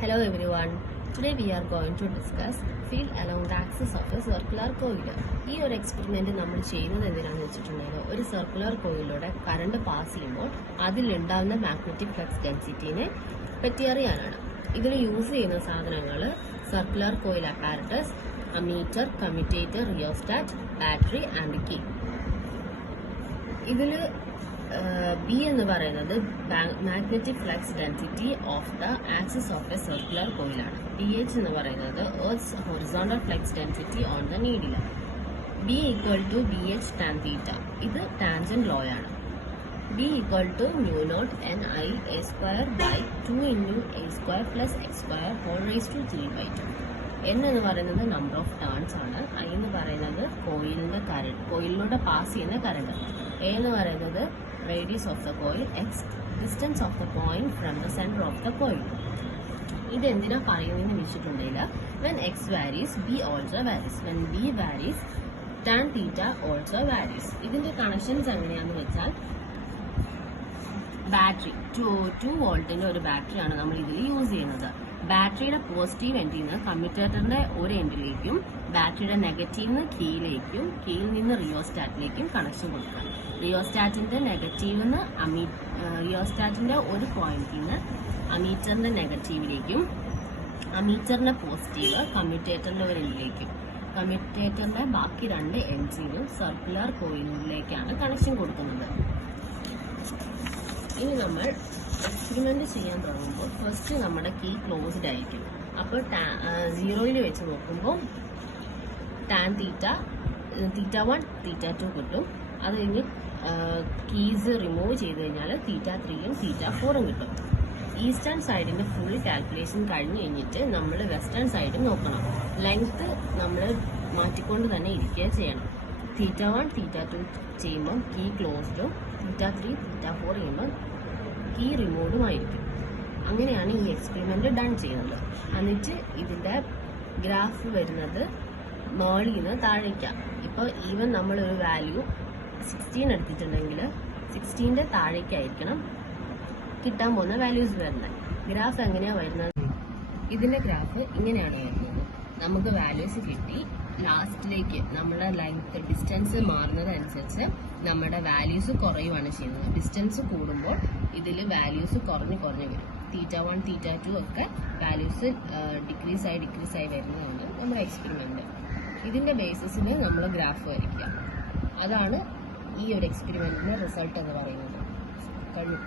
Hello everyone. Today we are going to discuss field along the axis of a circular coil. ഈ ഒരു experiment നമ്മൾ ചെയ്യുന്നത് എന്തിനാണെന്ന് വെച്ചിട്ടുണ്ടെങ്കിൽ ഒരു സർക്കുലർ കോയിലൂടെ കറണ്ട് പാസ് ചെയ്യുമ്പോൾ അതിലുണ്ടാകുന്ന മാഗ്നറ്റിക് ഫ്ലക്സ് ഡെൻസിറ്റിനെ പറ്റി അറിയാനാണ്. ഇതിൽ യൂസ് ചെയ്യുന്ന സാധനങ്ങൾ circular coil apparatus, ammeter, commutator, rheostat, battery and key. ഇതിൽ ബി എന്ന് പറയുന്നത് magnetic flux density of the axis of a circular കോയിലാണ്. ബി എച്ച് എന്ന് പറയുന്നത് earth horizontal flux density on the needle. B equal to B H tan theta. ഇത് tangent law ആണ്. B equal to mu naught N I A square by 2 into A square plus X square whole raise to 3/2. N എന്ന് പറയുന്നത് number of turns ആണ്. I എന്ന് പറയുന്നത് കോയിലിന്റെ current, കോയിലിലൂടെ pass ചെയ്യുന്ന current. A എന്ന് പറയുന്നത് radius of the coil, X distance of the point from the centre of the coil. ഇത് എന്തിനാ പറയുന്നതെന്ന് വെച്ചിട്ടുണ്ടെങ്കിൽ when X varies B also varies, when B varies tan theta also varies. ഇതിന്റെ connections എങ്ങനെയാന്ന് വെച്ചാൽ battery 2 വോൾട്ടിന്റെ ഒരു ബാറ്ററിയാണ് നമ്മൾ ഇതിൽ യൂസ് ചെയ്യുന്നത്. ബാറ്ററിയുടെ പോസിറ്റീവ് എൻഡിൽ നിന്ന് കമ്മ്യൂട്ടേറ്ററിന്റെ ഒരു എൻഡിലേക്കും ബാറ്ററിയുടെ നെഗറ്റീവ് നിന്ന് കീയിലേക്കും കീയിൽ നിന്ന് റിയോസ്റ്റാറ്റിലേക്കും കണക്ഷൻ കൊടുക്കുക. റിയോസ്റ്റാറ്റിന്റെ നെഗറ്റീവ് നിന്ന് റിയോസ്റ്റാറ്റിന്റെ ഒരു പോയിന്റിൽ നിന്ന് അമീറ്ററിന്റെ നെഗറ്റീവിലേക്കും അമീറ്ററിന്റെ പോസിറ്റീവ് കമ്മ്യൂട്ടേറ്ററിന്റെ ഒരു എൻഡിലേക്കും കമ്മ്യൂട്ടേറ്ററിന്റെ ബാക്കി 2 എൻഡ്സിലും സർക്കുലർ കോയിലിലേക്കാണ് കണക്ഷൻ കൊടുക്കുന്നത്. ഇനി നമ്മൾ എക്സ്പെരിമെന്റ് ചെയ്യാൻ തുടങ്ങുമ്പോൾ ഫസ്റ്റ് നമ്മുടെ കീ ക്ലോസ്ഡ് ആയിരിക്കും. അപ്പോൾ 0 വെച്ച് നോക്കുമ്പോൾ ടാൻ തീറ്റ 1 2 കിട്ടും. അത് കഴിഞ്ഞ് കീസ് റിമൂവ് ചെയ്ത് കഴിഞ്ഞാൽ 3യും 4ഉം കിട്ടും. ഈസ്റ്റേൺ സൈഡിന്റെ ഫുൾ കാൽക്കുലേഷൻ കഴിഞ്ഞ് കഴിഞ്ഞിട്ട് നമ്മൾ വെസ്റ്റേൺ സൈഡ് നോക്കണം. ലെങ്ത് നമ്മൾ മാറ്റിക്കൊണ്ട് തന്നെ ഇരിക്കുക ചെയ്യണം. 1 2 ചെയ്യുമ്പോൾ കീ ക്ലോസ്ഡും 3 4 ചെയ്യുമ്പോൾ കീ റിമൂവ്ഡും ആയിരിക്കും. അങ്ങനെയാണ് ഈ എക്സ്പെരിമെന്റ് ഡൺ ചെയ്യുന്നത്. എന്നിട്ട് ഇതിന്റെ ഗ്രാഫ് വരുന്നത് മേളിൽ നിന്ന് താഴേക്കാണ്. ഇപ്പോൾ ഈവൻ നമ്മളൊരു വാല്യൂ 16 എടുത്തിട്ടുണ്ടെങ്കിൽ 16ന്റെ താഴേക്കായിരിക്കണം കിട്ടാൻ പോകുന്ന വാല്യൂസ് വരുന്നത്. ഗ്രാഫ് എങ്ങനെയാണ് വരുന്നത്? ഇതിന്റെ ഗ്രാഫ് ഇങ്ങനെയാണ് വരുന്നത്. നമുക്ക് വാല്യൂസ് കിട്ടി, ലാസ്റ്റിലേക്ക് നമ്മുടെ ലെങ്ത് ഡിസ്റ്റൻസ് മാറുന്നതനുസരിച്ച് നമ്മുടെ വാല്യൂസ് കുറയുവാണ് ചെയ്യുന്നത്. ഡിസ്റ്റൻസ് കൂടുമ്പോൾ ഇതിൽ വാല്യൂസ് കുറഞ്ഞു വരും. 1 2 ഒക്കെ വാല്യൂസ് ഡിക്രീസ് ആയി വരുന്നതാണ് നമ്മുടെ എക്സ്പെരിമെന്റ്. ഇതിന്റെ ബേസിസിൽ നമ്മൾ ഗ്രാഫ് വരയ്ക്കുക. അതാണ് ഈ ഒരു എക്സ്പെരിമെന്റിന്റെ റിസൾട്ട് എന്ന് പറയുന്നത്. കഴിഞ്ഞു.